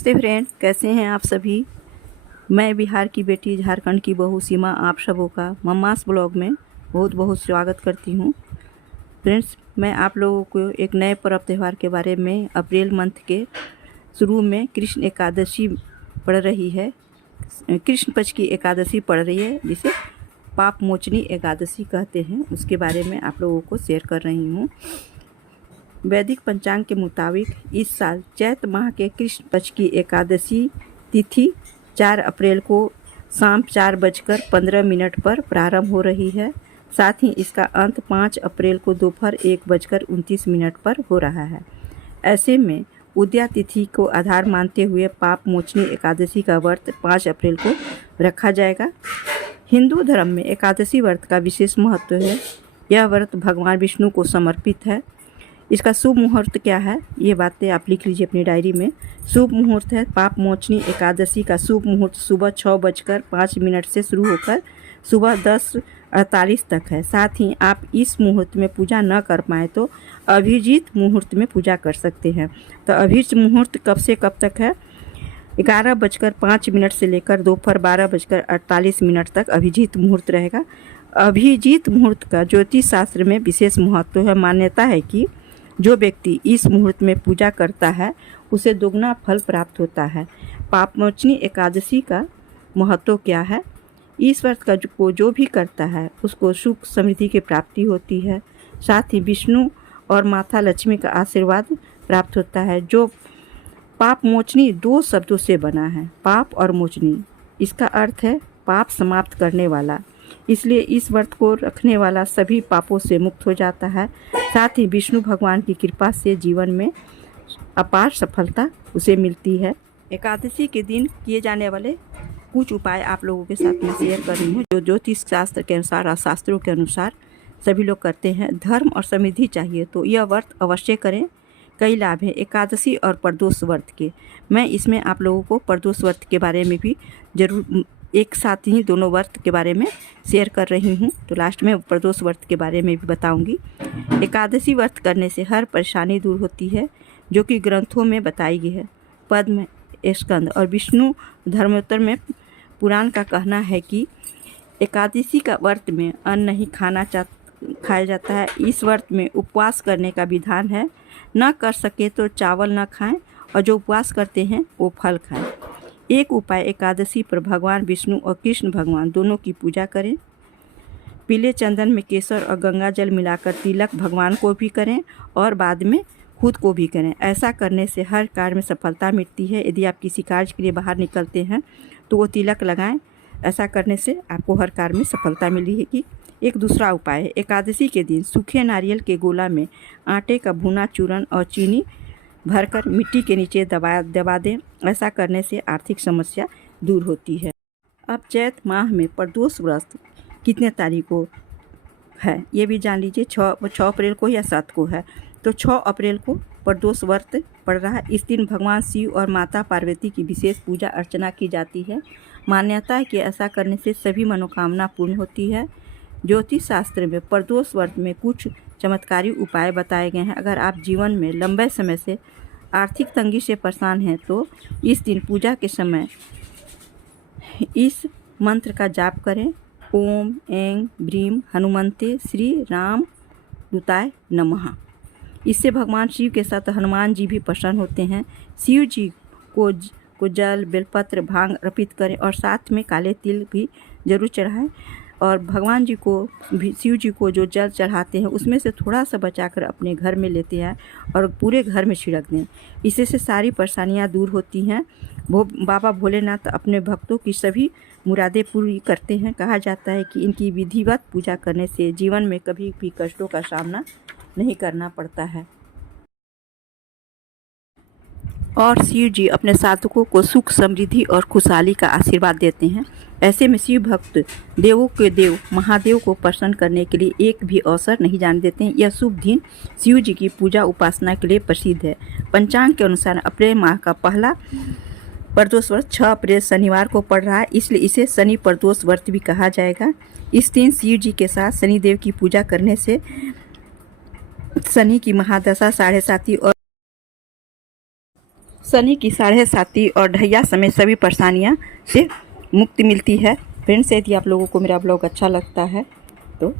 नमस्ते फ्रेंड, कैसे हैं आप सभी। मैं बिहार की बेटी झारखंड की बहू सीमा आप सबों का मम्मास ब्लॉग में बहुत बहुत स्वागत करती हूं। फ्रेंड्स, मैं आप लोगों को एक नए पर्व त्यौहार के बारे में अप्रैल मंथ के शुरू में कृष्ण एकादशी पड़ रही है, कृष्ण पक्ष की एकादशी पड़ रही है, जिसे पाप मोचनी एकादशी कहते हैं। उसके बारे में आप लोगों को शेयर कर रही हूँ। वैदिक पंचांग के मुताबिक इस साल चैत माह के कृष्ण पक्ष की एकादशी तिथि 4 अप्रैल को शाम 4:15 पर प्रारंभ हो रही है। साथ ही इसका अंत 5 अप्रैल को दोपहर 1:29 पर हो रहा है। ऐसे में उदया तिथि को आधार मानते हुए पाप मोचनी एकादशी का व्रत 5 अप्रैल को रखा जाएगा। हिंदू धर्म में एकादशी व्रत का विशेष महत्व है। यह व्रत भगवान विष्णु को समर्पित है। इसका शुभ मुहूर्त क्या है, ये बातें आप लिख लीजिए अपनी डायरी में। शुभ मुहूर्त है, पाप मोचनी एकादशी का शुभ मुहूर्त सुबह 6:05 से शुरू होकर सुबह 10:48 तक है। साथ ही आप इस मुहूर्त में पूजा न कर पाए तो अभिजीत मुहूर्त में पूजा कर सकते हैं। तो अभिजीत मुहूर्त कब से कब तक है? 11:05 से लेकर दोपहर 12:48 तक अभिजीत मुहूर्त रहेगा। अभिजीत मुहूर्त का ज्योतिष शास्त्र में विशेष महत्व है। मान्यता है कि जो व्यक्ति इस मुहूर्त में पूजा करता है उसे दोगुना फल प्राप्त होता है। पापमोचनी एकादशी का महत्व क्या है? इस व्रत का जो भी करता है उसको सुख समृद्धि की प्राप्ति होती है। साथ ही विष्णु और माता लक्ष्मी का आशीर्वाद प्राप्त होता है। जो पाप मोचनी 2 शब्दों से बना है, पाप और मोचनी। इसका अर्थ है पाप समाप्त करने वाला। इसलिए इस व्रत को रखने वाला सभी पापों से मुक्त हो जाता है। साथ ही विष्णु भगवान की कृपा से जीवन में अपार सफलता उसे मिलती है। एकादशी के दिन किए जाने वाले कुछ उपाय आप लोगों के साथ में शेयर कर रही हूँ, जो ज्योतिष शास्त्र के अनुसार और शास्त्रों के अनुसार सभी लोग करते हैं। धर्म और समृद्धि चाहिए तो यह व्रत अवश्य करें। कई लाभ हैं एकादशी और प्रदोष व्रत के। मैं इसमें आप लोगों को प्रदोष व्रत के बारे में भी जरूर एक साथ ही दोनों व्रत के बारे में शेयर कर रही हूँ। तो लास्ट में प्रदोष व्रत के बारे में भी बताऊंगी। एकादशी व्रत करने से हर परेशानी दूर होती है, जो कि ग्रंथों में बताई गई है। पद्म स्कंद और विष्णु धर्मोत्तर में पुराण का कहना है कि एकादशी का व्रत में अन्न नहीं खाया जाता है। इस व्रत में उपवास करने का विधान है। न कर सके तो चावल न खाएं और जो उपवास करते हैं वो फल खाएं। एक उपाय एकादशी पर भगवान विष्णु और कृष्ण भगवान दोनों की पूजा करें। पीले चंदन में केसर और गंगा जल मिलाकर तिलक भगवान को भी करें और बाद में खुद को भी करें। ऐसा करने से हर कार्य में सफलता मिलती है। यदि आप किसी कार्य के लिए बाहर निकलते हैं तो वो तिलक लगाएं। ऐसा करने से आपको हर कार्य में सफलता मिलेगी। एक दूसरा उपाय है, एकादशी के दिन सूखे नारियल के गोला में आटे का भुना चूर्ण और चीनी भरकर मिट्टी के नीचे दबा दें। ऐसा करने से आर्थिक समस्या दूर होती है। अब चैत माह में प्रदोष व्रत कितने तारीख को है ये भी जान लीजिए। 6 अप्रैल को या 7 को है। तो 6 अप्रैल को प्रदोष व्रत पड़ रहा है। इस दिन भगवान शिव और माता पार्वती की विशेष पूजा अर्चना की जाती है। मान्यता है कि ऐसा करने से सभी मनोकामना पूर्ण होती है। ज्योतिष शास्त्र में प्रदोष व्रत में कुछ चमत्कारी उपाय बताए गए हैं। अगर आप जीवन में लंबे समय से आर्थिक तंगी से परेशान हैं तो इस दिन पूजा के समय इस मंत्र का जाप करें। ओम ऐं ब्रीम हनुमंते श्री राम दूताय नमः। इससे भगवान शिव के साथ हनुमान जी भी प्रसन्न होते हैं। शिव जी को जल बेलपत्र भांग अर्पित करें और साथ में काले तिल भी जरूर चढ़ाएं। और भगवान जी को भी, शिव जी को जो जल चढ़ाते हैं उसमें से थोड़ा सा बचाकर अपने घर में लेते हैं और पूरे घर में छिड़क दें। इससे से सारी परेशानियां दूर होती हैं। बाबा भोलेनाथ अपने भक्तों की सभी मुरादें पूरी करते हैं। कहा जाता है कि इनकी विधिवत पूजा करने से जीवन में कभी भी कष्टों का सामना नहीं करना पड़ता है। और शिव जी अपने साधकों को सुख समृद्धि और खुशहाली का आशीर्वाद देते हैं। ऐसे में शिव भक्त देवों के देव महादेव को प्रसन्न करने के लिए एक भी अवसर नहीं जाने देते हैं। यह शुभ दिन शिव जी की पूजा उपासना के लिए प्रसिद्ध है। पंचांग के अनुसार अप्रैल माह का पहला प्रदोष व्रत 6 अप्रैल शनिवार को पड़ रहा है, इसलिए इसे शनि प्रदोष व्रत भी कहा जाएगा। इस दिन शिव जी के साथ शनिदेव की पूजा करने से शनि की महादशा 7.5 और शनि की 7:30 और ढैया समेत सभी परेशानियां से मुक्ति मिलती है। फ्रेंड्स, यदि आप लोगों को मेरा ब्लॉग अच्छा लगता है तो